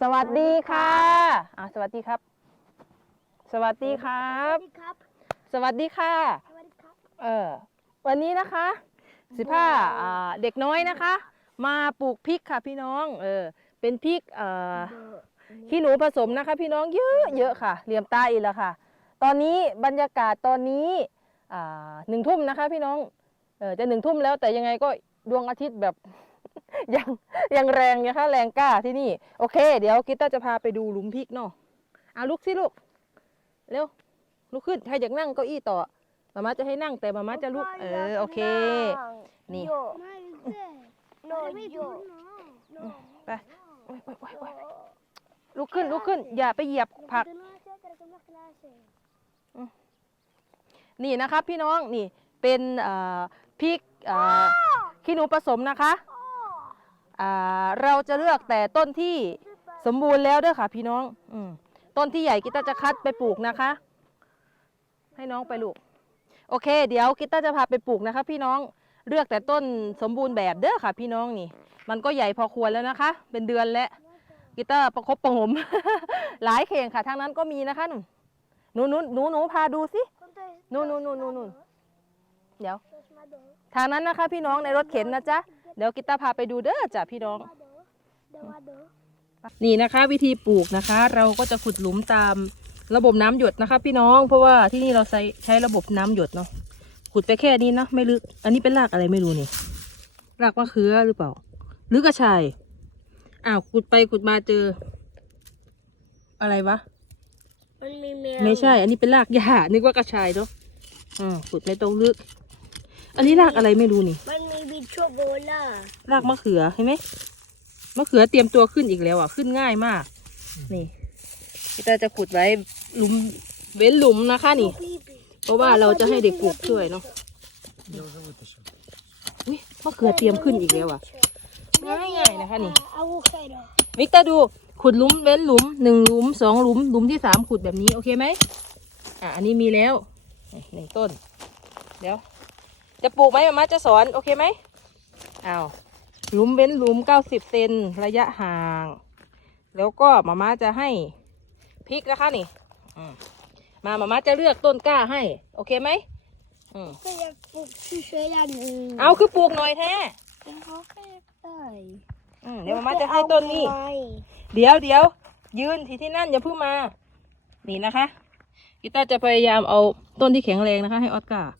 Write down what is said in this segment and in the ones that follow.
สวัสดีค่ะอ่าสวัสดีครับ สวัสดีครับ สวัสดีครับ สวัสดีค่ะ สวัสดีครับ เออ วันนี้นะคะ สิผ้าอ่าเด็กน้อยนะคะ มาปลูกพริกค่ะพี่น้อง เออ เป็นพริกเอ่อขี้หนูผสมนะคะ พี่น้องเยอะเยอะค่ะ เหลี่ยมตาอีกแล้วค่ะ ตอนนี้บรรยากาศตอนนี้อ่าหนึ่งทุ่มนะคะ พี่น้อง เออจะหนึ่งทุ่มแล้วแต่ยังไงก็ดวงอาทิตย์แบบ ยังยังแรงนะคะแรงกล้าที่นี่ โอเค เดี๋ยวกิตต้าจะพาไปดูหลุมพริกเนาะเอาลุกสิลูกเร็วลุกขึ้นใครอยากนั่งเก้าอี้ต่อมาม่าจะให้นั่งแต่มาม่าจะลุกเออโอเค นี่โยโนโยไปโอ๊ยโอ๊ยโอ๊ยโอ๊ยลุกขึ้นลุกขึ้น อย่าไปเหยียบผัก นี่นะครับพี่น้องนี่เป็นเอ่อพริกเอ่อขี้หนูผสมนะคะอ่า เราจะเลือกแต่ต้นที่สมบูรณ์แล้วเด้วยค่ะ พี่น้องอต้นที่ใหญ่กิตต้าจะคัดไปปลูกนะคะ ให้น้องไปลูกโอเค เดี๋ยวกิตต้าจะพาไปปลูกนะคะ พี่น้องเลือกแต่ต้นสมบูรณ์แบบเด้อค่ะ พี่น้องนี่ มันก็ใหญ่พอควรแล้วนะคะ เป็นเดือนแล้วกิตต้าประคบประหงม หลายเข่งค่ะทางนั้นก็มีนะคะหนูหนูหนูหนูพาดูสินู่นนู่นนู่นนู่นนู่นเดี๋ยว ทางนั้นนะคะ พี่น้องในรถเข็นนะจ๊ะ เดี๋ยวกิตต้าพาไปดูเด้อจ้ะพี่น้อง นี่นะคะวิธีปลูกนะคะ เราก็จะขุดหลุมตามระบบน้ำหยดนะคะ พี่น้องเพราะว่าที่นี่เราใช้ใช้ระบบน้ำหยดเนาะขุดไปแค่นี้นะไม่ลึก อันนี้เป็นรากอะไรไม่รู้นี่รากมะเขือหรือเปล่า หรือกระชายอ้าวขุดไปขุดมาเจอ อะไรวะมันมีแมวไม่ใช่ อันนี้เป็นรากหญ้านึกว่ากระชายเนาะอืมขุดไม่ตรงลึก อันนี้รากอะไรไม่รู้นี่ มันมีบิชโบล่ารากมะเขือเห็นไหมมะเขือเตรียมตัวขึ้นอีกแล้วอะขึ้นง่ายมาก นี่พี่ตาจะขุดไว้หลุมเว้นหลุมนะคะนี่ เพราะว่าเราจะให้เด็กปลูกช่วยเนาะอุ้ยมะเขือเตรียมขึ้นอีกแล้วอะง่ายง่ายๆนะคะนี่อะโวคาโดวิกเตอร์ดูขุดหลุมเว้นหลุมหนึ่งหลุมสองหลุมหลุมที่สามขุดแบบนี้โอเคไหมอะอันนี้มีแล้วนี่หนึ่งต้นเดี๋ยว จะปลูกไหมมาม่าจะสอนโอเคไหมอ้าวหลุมเว้นหลุมเก้าสิบเซนระยะห่าง แล้วก็มาม่าจะให้พริกนะคะนี่อืมมามาม่าจะเลือกต้นกล้าให้ โอเคไหมอืมก็อยากปลูกช่วยๆด้านอื่นเอาคือปลูกหน่อยแท้เขาแค่ได้อืมเดี๋ยวมาม่าจะให้ต้นนี้เอาไปเดี๋ยวเดี๋ยวยืนที่ที่นั่นอย่าเพิ่งมา นี่นะคะกีตาร์จะพยายามเอาต้นที่แข็งแรงนะคะ ให้ออสการ์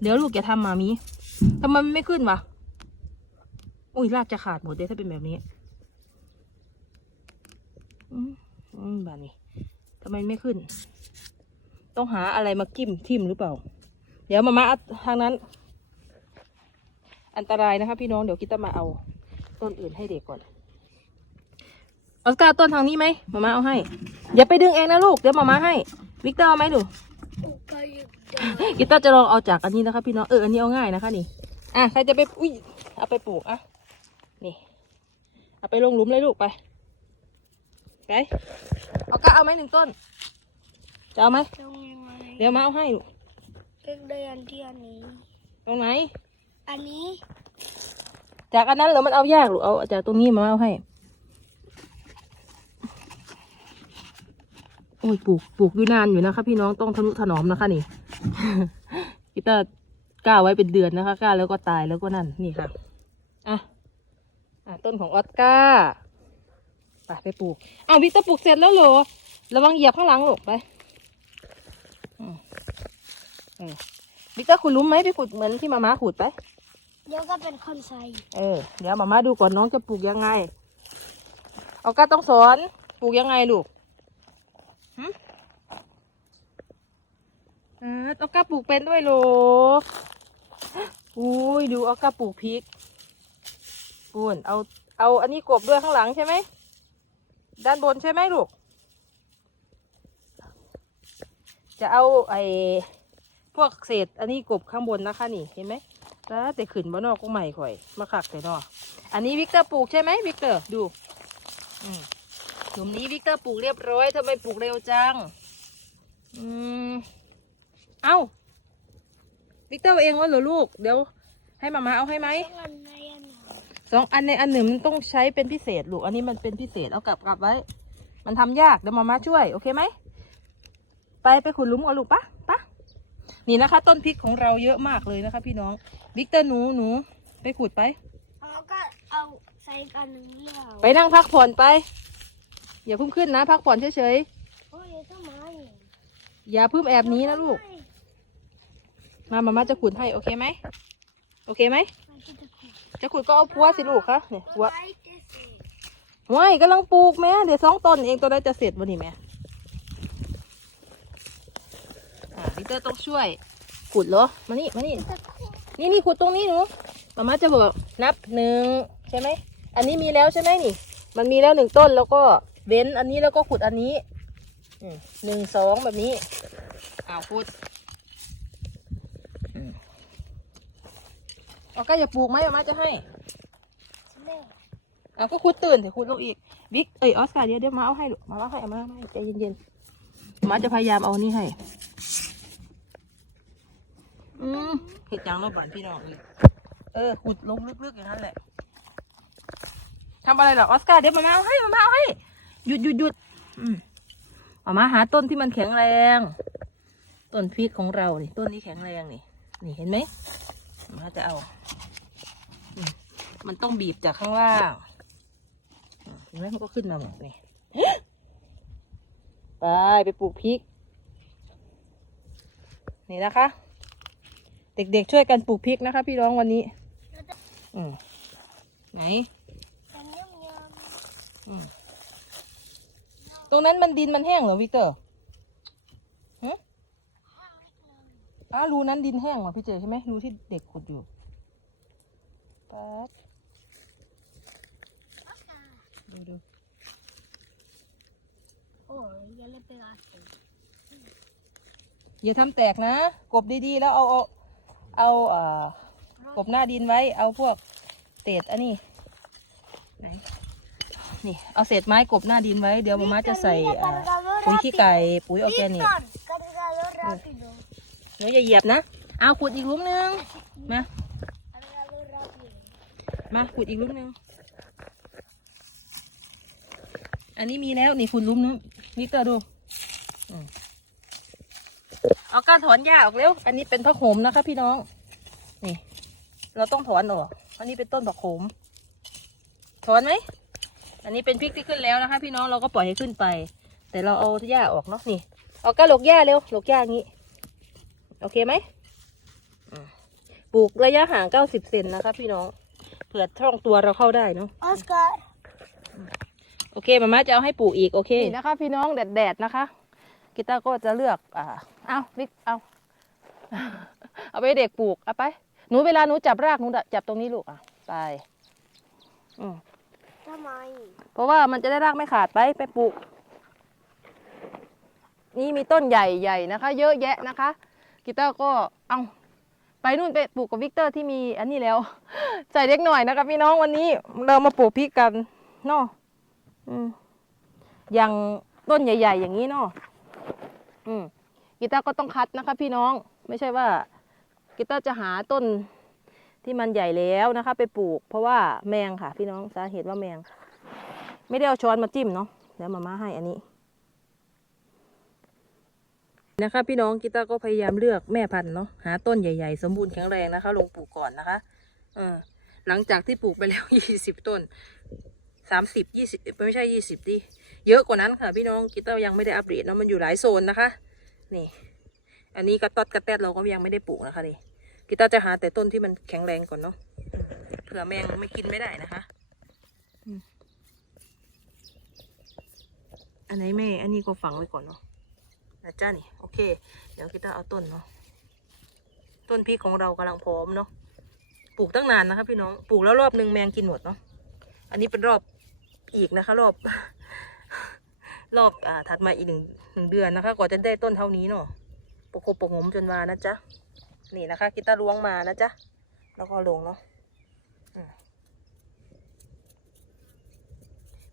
เดี๋ยวลูกอย่าทำหมามีทำไมมันไม่ขึ้นวะอุ้ยรากจะขาดหมดเลยถ้าเป็นแบบนี้อืมแบบนี้ทำไมไม่ขึ้น ต้องหาอะไรมากิ้มทิ่มหรือเปล่า เดี๋ยวมามาเอาทางนั้น อันตรายนะคะพี่น้องเดี๋ยวกิตาร์มาเอา ต้นอื่นให้เด็กก่อนออสการ์ต้นทางนี้ไหมมาม่าเอาให้ อย่าไปดึงเองนะลูก เดี๋ยวมาม่าให้ วิกเตอร์เอาไหมดู กิตเตอร์จะลองเอาจากอันนี้นะคะ พี่น้องเอออันนี้เอาง่ายนะคะนี่อะใครจะไปอุ้ยเอาไปปลูกอะนี่ เอาไปลงหลุมเลยลูกไปไปเอาก้าเอาไหมหนึ่งต้นจะเอาไหมตรงยังไงเดี๋ยวมาเอาให้ลูกเล็กได้อันที่อันนี้ ตรงไหน อันนี้ จากอันนั้นเหรอมันเอายากลูกเอาจากตรงนี้มาเอาให้โอ้ยปลูกปลูกอยู่นานอยู่นะคะ พี่น้องต้องทะนุถนอมนะคะนี่ พี่เตอร์กล้าไว้เป็นเดือนนะคะกล้าแล้วก็ตายแล้วก็นั่นนี่ค่ะอะอะต้นของออสการ์ไปไปปลูกอ้าววิกเตอร์ปลูกเสร็จแล้วเหรอระวังเหยียบข้างหลังลูกไปอืมอืมวิกเตอร์ขุดหลุมไหมไปขุดเหมือนที่มาม่าขุดไป เดี๋ยวก็เป็นคนใส่เออ เดี๋ยวมาม่าดูก่อนน้องจะปลูกยังไง เอาก้าต้องสอน ปลูกยังไงลูก หึเออเอาก้าปลูกเป็นด้วยเหรออุ้ยดูเอาก้าปลูกพริกปูนเอาเอาอันนี้กบด้วยข้างหลังใช่ไหม ด้านบนใช่ไหมลูก จะเอาไอ้พวกเศษอันนี้กบข้างบนนะคะนี่เห็นไหมแล้วแต่ขึ้นบ่นอกก็ใหม่ข่อย มาขักแต่นอกอันนี้วิกเตอร์ปลูกใช่ไหมวิกเตอร์ดูอืมหลุมนี้วิกเตอร์ปลูกเรียบร้อยทำไมปลูกเร็วจัง อืม เอ้าวิกเตอร์เอาเองวะเหรอลูก เดี๋ยว ให้มามาเอาให้ไหมต้องอันไหนอันไหนสองอันในอันหนึ่งมันต้องใช้เป็นพิเศษลูก อันนี้มันเป็นพิเศษเอากลับกลับไว้ มันทำยากเดี๋ยวมามาช่วย โอเคไหม ไปไปขุดหลุมกันลูกปะปะนี่นะคะ ต้นพริกของเราเยอะมากเลยนะคะ พี่น้อง วิกเตอร์หนูหนูไปขุดไป แล้วก็เอาใส่กันหนึ่งเดียวไปนั่งพักผ่อนไป อย่าเพิ่งขึ้นนะ พักผ่อนเฉยโอ้ยทำไมๆอย่าเพิ่งแอบหนี้นะลูกมามามาจะขุดให้โอเคไหมโอเคไหมไม่คิดจะขุดจะขุดก็เอาพัวสิลูกคะเนี่ยพัวไว้จะเสร็จว้ายกำลังปลูกแม่เดี๋ยวสองต้นเองตัวได้จะเสร็จวันนี้แม่อ่าพีเตอร์ต้องช่วยขุดเหรอมานี่มานี่จะขุดนี่นี่ขุดตรงนี้หนูมาม่าจะบอกนับหนึ่งใช่ไหมอันนี้มีแล้วใช่ไหมนี่ มันมีแล้วหนึ่งต้นแล้วก็เว้นอันนี้แล้วก็ขุดอันนี้อืมหนึ่งสองแบบนี้อ้าวขุดอืม เอาก็อย่าปลูกไหมมามาจะให้เอาก็ขุดตื่นเดี๋ยวขุดลงอีกบิ๊กเอ้ยออสการ์เดี๋ยวเดี๋ยวมาเอาให้ลูกมาเอาให้เอามาเอาให้ใจเย็นๆมาจะพยายามเอานี่ให้ อืมเห็ดยังเราบานพี่น้องเลยเออขุดลงลึกๆอย่างนั้นแหละทำอะไรเหรอออสการ์เดี๋ยวมาเอาให้มาเอาให้หยุดหยุดหยุดอืมเอามาหาต้นที่มันแข็งแรง ต้นพริกของเรานี่ต้นนี้แข็งแรงนี่ นี่เห็นไหม มาจะเอาอืมมันต้องบีบจากข้างล่างอืมเห็นไหมมันก็ขึ้นมาหมดนี่ไปไปปลูกพริก นี่นะคะ เด็กๆช่วยกันปลูกพริกนะคะ พี่ร้องวันนี้ อืมไหนแต่เนี้ยมยอืมตรงนั้นมันดินมันแห้งเหรอวิกเตอร์ฮะ้ารูนั้นดินแห้งเหรอพี่เจอใช่ไหมรูที่เด็กขุดอยู่ป๊าบดูดูโอ้ยอย่าเล่นไปอาสอย่าทำแตกนะ กบดีๆ แล้วเอาเอาเอาเอ่อกบหน้าดินไว้ เอาพวกเศษอันนี้ไหนนี่ เอาเศษไม้กบหน้าดินไว้ เดี๋ยวมาม่าจะใส่เอ่อปุ๋ยขี้ไก่ ปุ๋ยออร์แกนิก เดี๋ยวอย่าเหยียบนะ เอาขุดอีกลุมหนึง มา มาขุดอีกลุมหนึง อันนี้มีแล้วนี่ขุดลุมนึงวิกเตอร์ดูเอาก้านถอนหญ้าออกเร็ว อันนี้เป็นผักโขมนะคะพี่น้อง นี่ เราต้องถอนออก อันนี้เป็นต้นผักโขม ถอนไหม อันนี้เป็นพริกที่ขึ้นแล้วนะคะ พี่น้องเราก็ปล่อยให้ขึ้นไป แต่เราเอาหญ้าออกเนาะนี่ เอาก้านหลกหญ้าเร็วหลกหญ้างี้ โอเคไหมอืมปลูกระยะห่าง90เซนนะคะพี่น้อง เผื่อช่องตัวเราเข้าได้เนาะ Oscar. โอเคมาม่าจะเอาให้ปลูกอีกโอเคนี่นะคะ พี่น้องแดดๆนะคะกีตาร์ก็จะเลือกอ่าเอาวิกเอาเอาไปให้เด็กปลูกเอาไป หนูเวลาหนูจับรากหนูจับตรงนี้ลูกอะไปอืมทำไมเพราะว่ามันจะได้รากไม่ขาดไปไปปลูก นี่มีต้นใหญ่ใหญ่นะคะ เยอะแยะนะคะ กีตาร์ก็เอาไปนู่นไปปลูกกับวิกเตอร์ที่มีอันนี้แล้วใส่เล็กหน่อยนะคะพี่น้องวันนี้เรามาปลูกพริกกันเนาะอย่างต้นใหญ่ ๆ อย่างนี้เนาะกีตาร์ก็ต้องคัดนะคะ พี่น้องไม่ใช่ว่ากีตาร์จะหาต้นที่มันใหญ่แล้วนะคะ ไปปลูก เพราะว่าแมงค่ะ พี่น้องสาเหตุว่าแมง ไม่ได้เอาช้อนมาจิ้มเนาะเดี๋ยวมาม่าให้อันนี้ นะคะพี่น้องกีตาก็พยายามเลือกแม่พันธุ์เนาะหาต้นใหญ่ ๆ สมบูรณ์แข็งแรงนะคะ ลงปลูกก่อนนะคะเออหลังจากที่ปลูกไปแล้วยี่สิบต้นสามสิบยี่สิบไม่ใช่ยี่สิบดิเยอะกว่านั้นค่ะ พี่น้องกีตายังไม่ได้อัปเดตเนาะมันอยู่หลายโซนนะคะ นี่ อันนี้กระต๊ดกระแตดเราก็ยังไม่ได้ปลูกนะคะนี่กีตาจะหาแต่ต้นที่มันแข็งแรงก่อนเนาะเผื่อแมงไม่กินไม่ได้นะคะอันไหนแม่ อันนี้ก็ฝังไว้ก่อนเนาะ นะจ้านี่โอเค เดี๋ยวคิดว่าเอาต้นเนาะต้นพริกของเรากำลังพร้อมเนาะปลูกตั้งนานนะคะพี่น้องปลูกแล้วรอบหนึ่งแมงกินหมดเนาะอันนี้เป็นรอบอีกนะคะ รอบ รอบอ่าถัดมาอีกหนึ่งหนึ่งเดือนนะคะกว่าจะได้ต้นเท่านี้เนาะปกบปกงมจนมานะจ๊ะนี่นะคะกิตาร์ล้วงมานะจ๊ะแล้วก็ลงเนาะ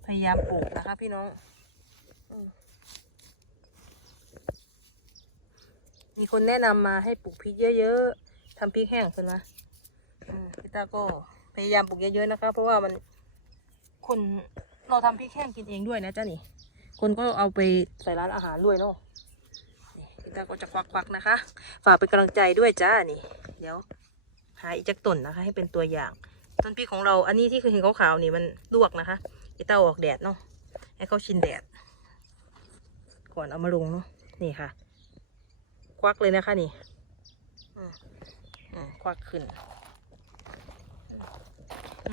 พยายามปลูกนะคะพี่น้อง มีคนแนะนำมาให้ปลูกพริกเยอะๆทำพริกแห้งใช่ไหมอืมพี่ตาก็พยายามปลูกเยอะๆนะคะ เพราะว่ามันคนเราทำพริกแห้งกินเองด้วยนะจ้านี่ คนก็เอาไปใส่ร้านอาหารด้วยเนาะพี่ตาก็จะควักๆนะคะ ฝากเป็นกำลังใจด้วยจ้านี่ เดี๋ยวหาอีจักต้นนะคะ ให้เป็นตัวอย่างต้นพริกของเราอันนี้ที่คือเห็นขาวๆนี่มันลวกนะคะพี่ตาออกแดดเนาะให้เขาชินแดด ก่อนเอามาลงเนาะนี่ค่ะ ควักเลยนะคะนี่อืมอืมควักขึ้น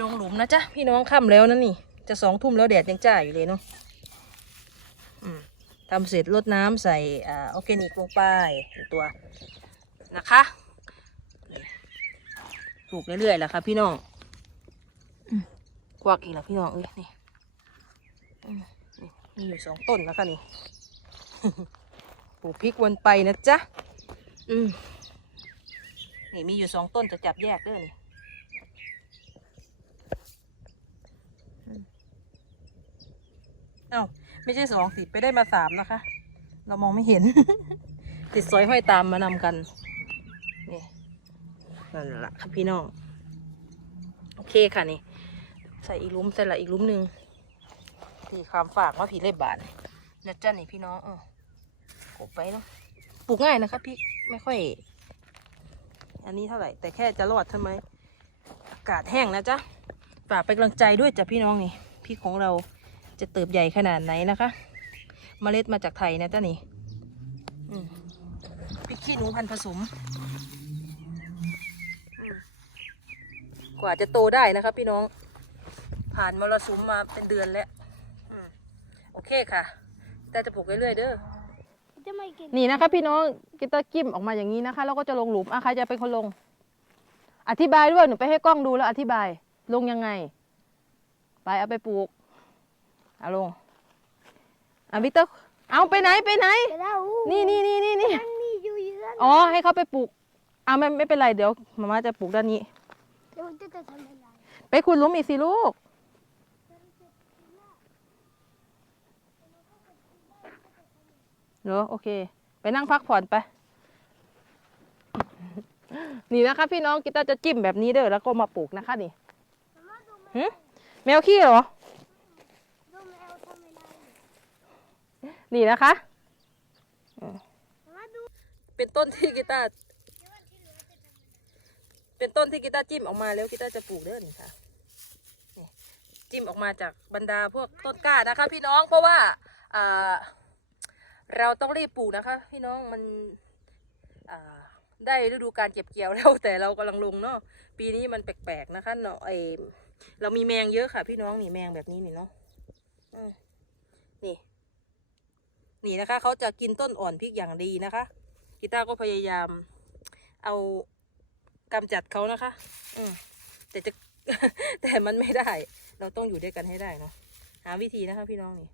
ลงหลุมนะจ๊ะ พี่น้องค่ำแล้วนะนี่ จะสองทุ่มแล้วแดดยังจ้าอยู่เลยเนาะอืมทำเสร็จรดน้ำใส่อ่าออร์แกนิกลงไปหนึ่งตัวนะคะนี่ปลูกเรื่อยๆแหละค่ะพี่น้องอืมควักอีกแล้วพี่น้องเอ้ยนี่อืมนี่มีอยู่สองต้นนะคะนี่ปลูกพริกวนไปนะจ๊ะ อืมนี่มีอยู่สองต้นจะจับแยกเด้อนี่เอ้าไม่ใช่สองสิไปได้มาสามนะคะ เรามองไม่เห็น ติดสอยห้อยตามมานำกัน นี่นั่นแหละครับพี่น้อง โอเคค่ะนี่ ใส่อีกหลุมใส่ละอีกหลุมหนึ่งที่ความฝากว่าผีเล็บบาทนะจ้านี่พี่น้องเออกบไปเนาะป ลูกง่ายนะคะพี่ไม่ค่อย อันนี้เท่าไหร่ แต่แค่จะรอดทำไมอากาศแห้งนะจ๊ะฝากเป็นกำลังใจด้วยจ้ะพี่น้องนี่พี่ของเราจะเติบใหญ่ขนาดไหนนะคะเมล็ดมาจากไทยนะจ้านี่พริกขี้หนูพันผสมมกว่าจะโตได้นะคะพี่น้อง ผ่านมรสุมมาเป็นเดือนแล้วอโอเคค่ะแต่จะปลูกเรื่อยๆเด้อ จะไม่กินนี่นะคะ พี่น้องกิตาจิ้มออกมาอย่างนี้นะคะ แล้วก็จะลงหลุมอะใครจะเป็นคนลง อธิบายด้วยหนูไปให้กล้องดูแล้วอธิบาย ลงยังไง ไปเอาไปปลูกเอาลงอะวิกเตอร์เอาไปไหนไปไหน ไปแล้วนี่นี่นี่นี่นี่มันมีอยู่เยอะอ๋อให้เขาไปปลูกอะไม่ไม่เป็นไรเดี๋ยวมาม่าจะปลูกด้านนี้ เดี๋ยวจะจะทำอะไรไปขุดหลุมอีกสิลูก เหรอโอเค ไปนั่งพักผ่อนไป นี่นะคะ พี่น้องกิตาร์จะจิ้มแบบนี้เด้อแล้วก็มาปลูกนะคะนี่หึแมวขี้เหรอดูแมวทำอะไรนี่นะคะมาดูเป็นต้นที่กีตาร์เป็นต้นที่กีตาร์จิ้มออกมาแล้วกีตาร์จะปลูกเด้อนี่ค่ะนี่จิ้มออกมาจากบรรดาพวกต้นกล้านะคะ พี่น้องเพราะว่าอ่า เราต้องรีบปลูกนะคะ พี่น้องมันได้ฤดูการเก็บเกี่ยวแล้วแต่เรากำลังลงเนาะปีนี้มันแปลกๆนะคะเนาะไอเรามีแมงเยอะค่ะ พี่น้องนี่แมงแบบนี้นี่เนาะนี่ นี่นะคะเขาจะกินต้นอ่อนพริกอย่างดีนะคะกีตาร์ก็พยายาม เอากำจัดเขานะคะ อืมแต่จะแต่มันไม่ได้ เราต้องอยู่ด้วยกันให้ได้เนาะหาวิธีนะคะ พี่น้องนี่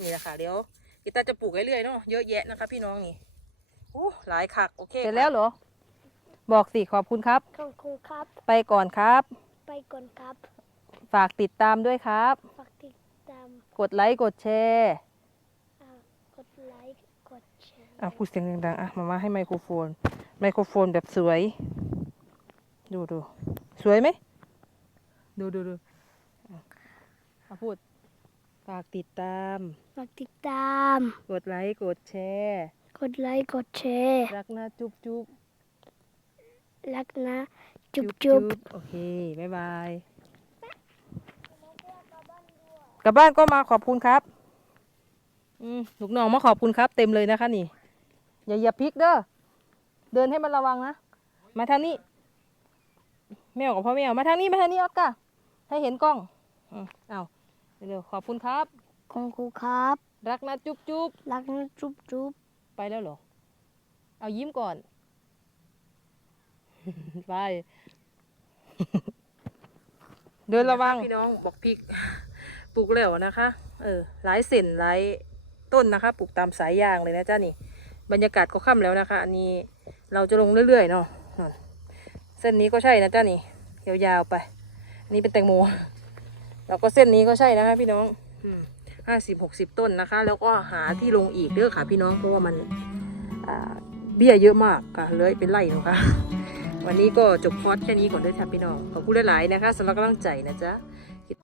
นี่แหละค่ะเดี๋ยว กีตาร์จะปลูกเรื่อยๆเนาะเยอะแยะนะคะ พี่น้องนี่โอ้หลายคักโอเคเสร็จแล้วเหรอ บอกสิขอบคุณครับ ขอบคุณครับ ไปก่อนครับ ไปก่อนครับ ฝากติดตามด้วยครับ ฝากติดตาม กดไลค์กดแชร์อ่ากดไลค์กดแชร์อะพูดเสียงดังๆอะมามาให้ไมโครโฟน ไมโครโฟนแบบสวย ดูดูสวยไหมดูดูดูอะอะพูด ฝากติดตาม ฝากติดตาม กดไลค์ กดแชร์ กดไลค์ กดแชร์ รักนะจุ๊บจุ๊บรักนะ จุ๊บจุ๊บโอเค บ๊ายบาย กลับบ้านก็มาขอบคุณครับ อืมลูกน้องมาขอบคุณครับ เต็มเลยนะคะนี่ อย่าเหยียบพริกเด้อ เดินให้มันระวังนะ มาทางนี้ แมวกับพ่อแมว มาทางนี้ มาทางนี้ออกกะให้เห็นกล้อง อืมเอา เร็วๆขอบคุณครับขอบคุณครับ รักนะจุ๊บจุ๊บรักนะจุ๊บจุ๊บไปแล้วเหรอ เอายิ้มก่อน ไป เดินระวัง พี่น้องบอกพริกปลูกแล้วนะคะ เออ หลายเส้นหลายต้นนะคะ ปลูกตามสายยางเลยนะจ้านี่ บรรยากาศก็ค่ำแล้วนะคะ อันนี้เราจะลงเรื่อยๆเนาะอืมเส้นนี้ก็ใช่นะจ้านี่ ยาวๆไป อันนี้เป็นแตงโม แล้วก็เส้นนี้ก็ใช่นะคะพี่น้องห้าสิบหกสิบต้นนะคะ แล้วก็หาที่ลงอีกเด้อค่ะ พี่น้องเพราะว่ามันอ่าเบี้ยเยอะมากค่ะเลยเป็นไร่เนาะค่ะวันนี้ก็จบคอร์สแค่นี้ก่อนเด้วยค่ะพี่น้องขอบคุณหลายๆนะคะสำหรับกำลังใจนะจ๊ะ